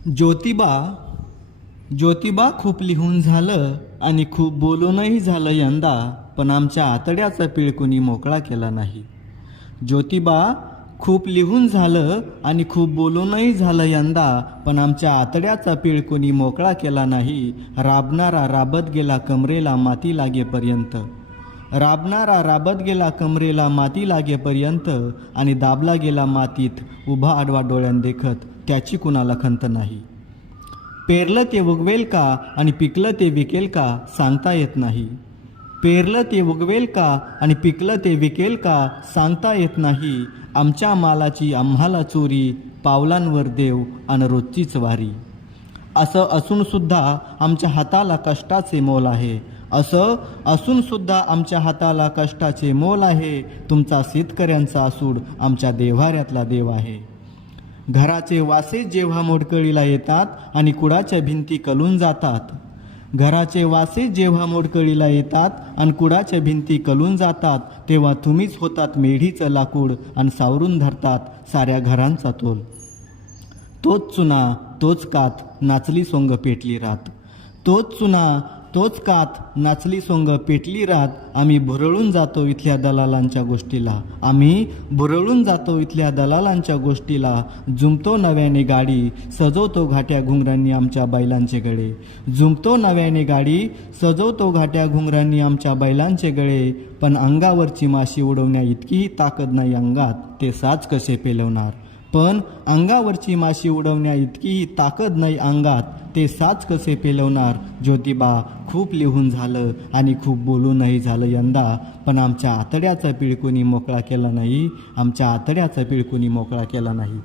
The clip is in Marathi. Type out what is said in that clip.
ज्योतिबा ज्योतिबा खूप लिहून झालं आणि खूप बोलूनही झालं यंदा, पण आमच्या आतड्याचा पीळ कुणी मोकळा केला नाही. ज्योतिबा खूप लिहून झालं आणि खूप बोलूनही झालं यंदा, पण आमच्या आतड्याचा पीळ कुणी मोकळा केला नाही. राबणारा राबत गेला कमरेला माती लागेपर्यंत, राबणारा राबत गेला कमरेला माती लागेपर्यंत, आणि दाबला गेला मातीत उभा आडवा डोळ्यान देखत, त्याची कुणाला खंत नाही. पेरलं ते उगवेल का आणि पिकलं ते विकेल का सांगता येत नाही. पेरलं ते उगवेल का आणि पिकलं ते विकेल का सांगता येत नाही. आमच्या मालाची आम्हाला चोरी, पावलांवर देव अन रोजचीच वारी. असं असूनसुद्धा आमच्या हाताला कष्टाचे मोल आहे. असं असूनसुद्धा आमच्या हाताला कष्टाचे मोल आहे. तुमचा शेतकऱ्यांचा सूड आमच्या देव्हाऱ्यातला देव आहे. घराचे वासे जेव्हा मोडकळीला येतात आणि कुडाच्या भिंती कलून जातात, घराचे वासे जेव्हा मोडकळीला येतात आणि कुडाच्या भिंती कलून जातात, तेव्हा तुम्हीच होतात मेढीचं लाकूड आणि सावरून धरतात साऱ्या घरांचा तोल. तोच चुना तोच कात नाचली सोंग पेटली रात, तोच चुना तोच कात नाचली सोंग पेटली रात. आम्ही भुरळून जातो इथल्या दलालांच्या गोष्टीला, आम्ही भुरळून जातो इथल्या दलालांच्या गोष्टीला. जुंपतो नव्याने गाडी सजवतो घाट्या घुंगरांनी आमच्या बैलांचे गळे, जुंपतो नव्याने गाडी सजवतो घाट्या घुंगरांनी आमच्या बैलांचे गळे. पण अंगावरची माशी उडवण्या इतकीही ताकद नाही अंगात, ते साज कसे पेलवणार. पण अंगावरची माशी उडवण्या इतकीही ताकद नाही अंगात, ते साज कसे पेलवणार. ज्योतिबा खूप लिहून झालं आणि खूप बोलूनही झालं यंदा, पण आमच्या आतड्याचा पीळ कोणी मोकळा केला नाही. आमच्या आतड्याचा पीळ कोणी मोकळा केला नाही.